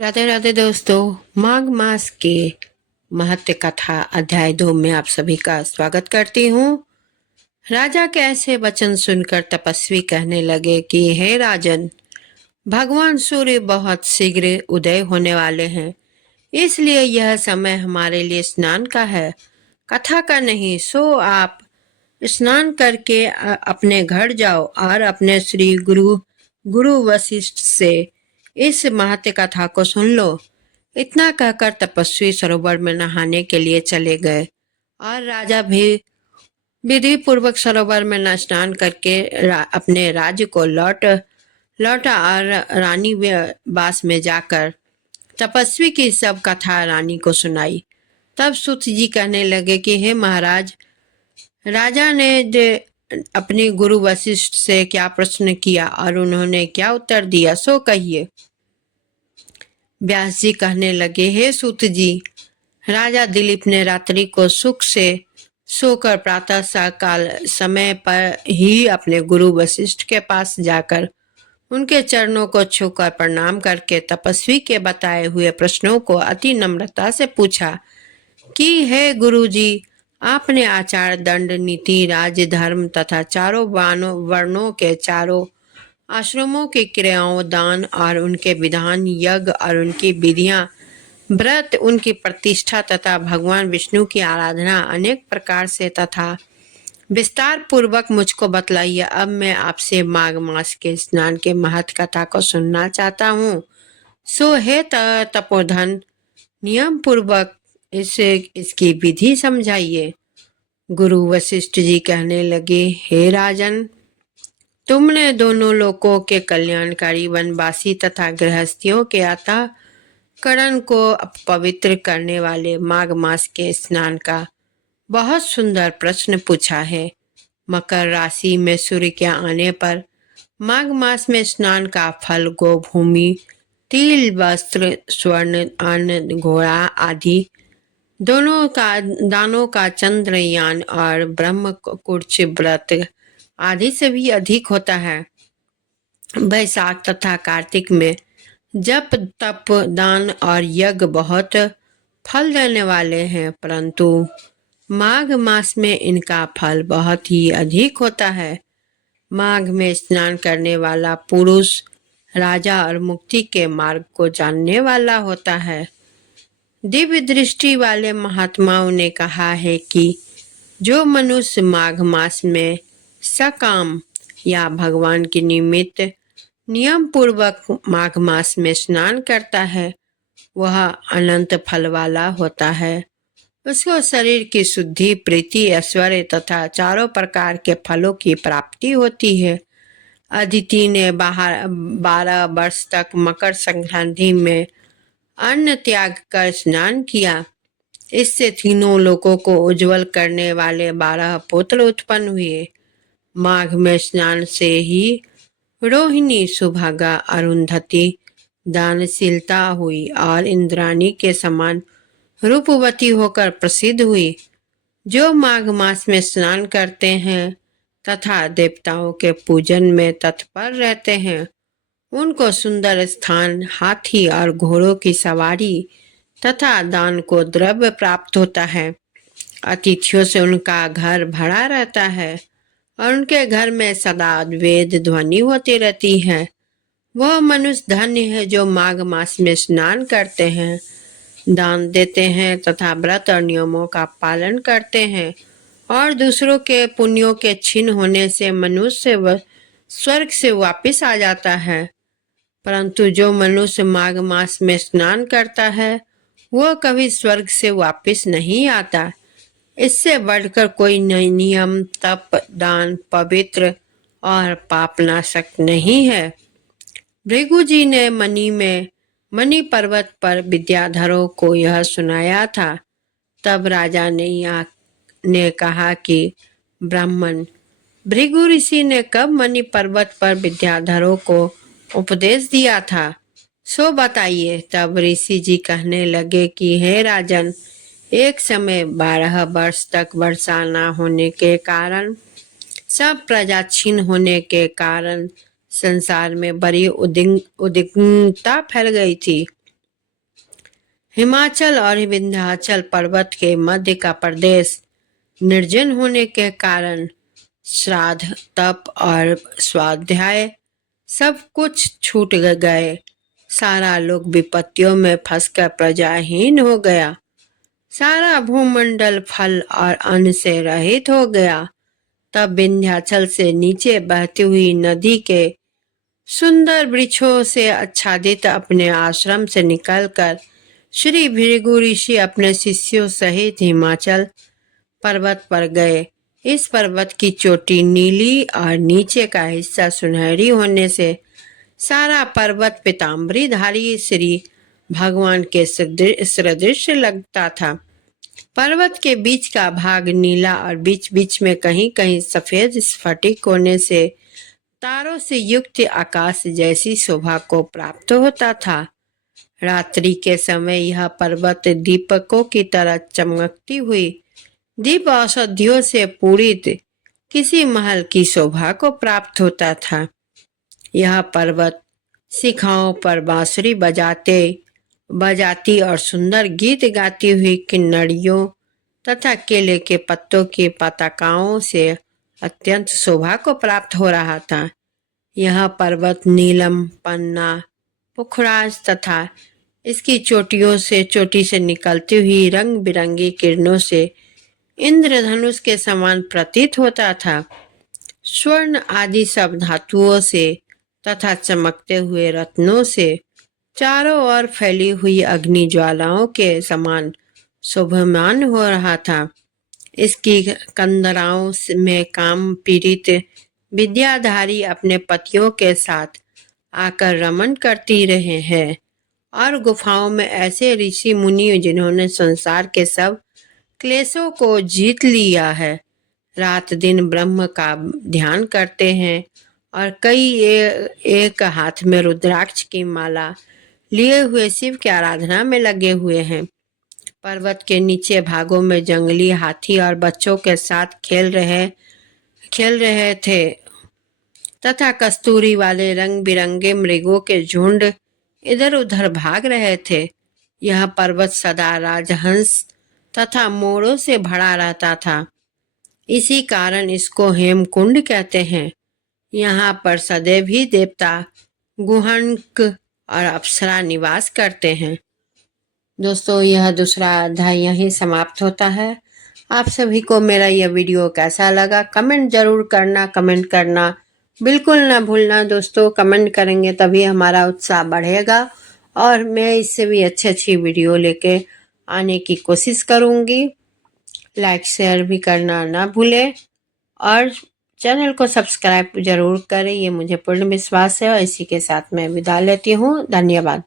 राधे राधे दोस्तों। माघ मास के महत्व कथा अध्याय 2 में आप सभी का स्वागत करती हूँ। राजा के ऐसे वचन सुनकर तपस्वी कहने लगे कि हे राजन, भगवान सूर्य बहुत शीघ्र उदय होने वाले हैं, इसलिए यह समय हमारे लिए स्नान का है, कथा का नहीं। सो आप स्नान करके अपने घर जाओ और अपने श्री गुरु गुरु वशिष्ठ से इस महत्व कथा को सुन लो। इतना कहकर तपस्वी सरोवर में नहाने के लिए चले गए और राजा भी विधि पूर्वक सरोवर में स्नान करके अपने राज्य को लौटा और रानी बास में जाकर तपस्वी की सब कथा रानी को सुनाई। तब सूत जी कहने लगे कि हे महाराज, राजा ने अपने गुरु वशिष्ठ से क्या प्रश्न किया और उन्होंने क्या उत्तर दिया, सो कहिए। व्यास जी कहने लगे, हे सूत जी, राजा दिलीप ने रात्रि को सुख से सोकर प्रातः काल समय पर ही अपने गुरु वशिष्ठ के पास जाकर उनके चरणों को छूकर प्रणाम करके तपस्वी के बताए हुए प्रश्नों को अति नम्रता से पूछा कि हे गुरु जी, आपने आचार, दंड, नीति, राज्य, धर्म तथा चारों वर्णों के चारों आश्रमों की क्रियाओं, दान और उनके विधान, यज्ञ और उनकी विधियां, व्रत, उनकी प्रतिष्ठा तथा भगवान विष्णु की आराधना अनेक प्रकार से तथा विस्तार पूर्वक मुझको बतलाइए। अब मैं आपसे माघ मास के स्नान के महत्व कथा को सुनना चाहता हूँ। सो हे तपोधन, नियम पूर्वक इसकी विधि समझाइए। गुरु वशिष्ठ जी कहने लगे, हे राजन, तुमने दोनों लोकों के कल्याणकारी वनवासी तथा गृहस्थियों के अंतःकरण को पवित्र करने वाले माघ मास के स्नान का बहुत सुंदर प्रश्न पूछा है। मकर राशि में सूर्य के आने पर माघ मास में स्नान का फल गोभूमि, तिल, वस्त्र, स्वर्ण, अन्न, घोड़ा आदि दानों का चंद्रयान और ब्रह्म कुर्च व्रत आदि से भी अधिक होता है। वैशाख तथा कार्तिक में जप, तप, दान और यज्ञ बहुत फल देने वाले हैं, परंतु माघ मास में इनका फल बहुत ही अधिक होता है। माघ में स्नान करने वाला पुरुष राजा और मुक्ति के मार्ग को जानने वाला होता है। दिव्य दृष्टि वाले महात्माओं ने कहा है कि जो मनुष्य माघ मास में सकाम या भगवान के निमित्त नियम पूर्वक माघ मास में स्नान करता है, वह अनंत फल वाला होता है। उसको शरीर की शुद्धि, प्रीति, ऐश्वर्य तथा चारों प्रकार के फलों की प्राप्ति होती है। अदिति ने 12 वर्ष तक मकर संक्रांति में अन्न त्याग कर स्नान किया। इससे तीनों लोगों को उज्जवल करने वाले 12 पुत्र उत्पन्न हुए। माघ में स्नान से ही रोहिणी, सुभागा, अरुंधति दानशीलता हुई और इंद्राणी के समान रूपवती होकर प्रसिद्ध हुई। जो माघ मास में स्नान करते हैं तथा देवताओं के पूजन में तत्पर रहते हैं, उनको सुंदर स्थान, हाथी और घोड़ों की सवारी तथा दान को द्रव्य प्राप्त होता है। अतिथियों से उनका घर भरा रहता है और उनके घर में सदा वेद ध्वनि होती रहती है। वह मनुष्य धन्य है जो माघ मास में स्नान करते हैं, दान देते हैं तथा व्रत और नियमों का पालन करते हैं और दूसरों के पुण्यों के क्षीण होने से मनुष्य स्वर्ग से वापस आ जाता है। परंतु जो मनुष्य माघ मास में स्नान करता है, वह कभी स्वर्ग से वापस नहीं आता। इससे बढ़कर कोई नियम, तप, दान, पवित्र और पापनाशक नहीं है। भृगु जी ने मणि पर्वत पर विद्याधरों को यह सुनाया था। तब राजा ने कहा कि ब्राह्मण, भृगु ऋषि ने कब मणि पर्वत पर विद्याधरों को उपदेश दिया था, सो बताइए। तब ऋषि जी कहने लगे कि हे राजन, एक समय 12 वर्ष तक वर्षा न होने के कारण, सब प्रजा छीन होने के कारण संसार में बड़ी उद्विग्नता फैल गई थी। हिमाचल और विंध्याचल पर्वत के मध्य का प्रदेश निर्जन होने के कारण श्राद्ध, तप और स्वाध्याय सब कुछ छूट गए। सारा लोग विपत्तियों में फंसकर प्रजाहीन हो गया। सारा भूमंडल फल और अन्न से रहित हो गया। तब विंध्याचल से नीचे बहती हुई नदी के सुंदर वृक्षों से आच्छादित अपने आश्रम से निकलकर श्री भृगु ऋषि अपने शिष्यों सहित हिमाचल पर्वत पर गए। इस पर्वत की चोटी नीली और नीचे का हिस्सा सुनहरी होने से सारा पर्वत पीताम्बरीधारी श्री भगवान के सदृश लगता था। पर्वत के बीच का भाग नीला और बीच बीच में कहीं कहीं सफेद स्फटिक होने से तारों से युक्त आकाश जैसी शोभा को प्राप्त होता था। रात्रि के समय यह पर्वत दीपकों की तरह चमकती हुई दीप औषधियों से पूरित किसी महल की शोभा को प्राप्त होता था। यह पर्वत शिखाओं पर बांसुरी बजाती और सुंदर गीत गाती हुई किन्नरियों तथा केले के पत्तों की पताकाओं से अत्यंत शोभा को प्राप्त हो रहा था। यह पर्वत नीलम, पन्ना, पुखराज तथा इसकी चोटी से निकलती हुई रंग बिरंगी किरणों से इंद्रधनुष के समान प्रतीत होता था। स्वर्ण आदि सब धातुओं से तथा चमकते हुए रत्नों से चारों ओर फैली हुई अग्नि ज्वालाओं के समान शोभमान हो रहा था। इसकी कंदराओं में काम पीड़ित विद्याधारी अपने पतियों के साथ आकर रमन करती रहे हैं और गुफाओं में ऐसे ऋषि मुनि जिन्होंने संसार के सब क्लेशों को जीत लिया है, रात दिन ब्रह्म का ध्यान करते हैं और कई एक हाथ में रुद्राक्ष की माला लिए हुए शिव की आराधना में लगे हुए हैं। पर्वत के नीचे भागों में जंगली हाथी और बच्चों के साथ खेल रहे थे तथा कस्तूरी वाले रंग बिरंगे मृगों के झुंड इधर उधर भाग रहे थे। यह पर्वत सदा राजहंस तथा मोरों से भरा रहता था। इसी कारण इसको हेमकुंड कहते हैं। यहाँ पर सदैव ही देवता, गुहनक और अप्सरा निवास करते हैं। दोस्तों, यह दूसरा अध्याय यहीं समाप्त होता है। आप सभी को मेरा यह वीडियो कैसा लगा कमेंट जरूर करना। कमेंट करना बिल्कुल ना भूलना दोस्तों। कमेंट करेंगे तभी हमारा उत्साह बढ़ेगा और मैं इससे भी अच्छी वीडियो लेके आने की कोशिश करूँगी। लाइक शेयर भी करना ना भूलें और चैनल को सब्सक्राइब जरूर करें, ये मुझे पूर्ण विश्वास है। और इसी के साथ मैं विदा लेती हूँ। धन्यवाद।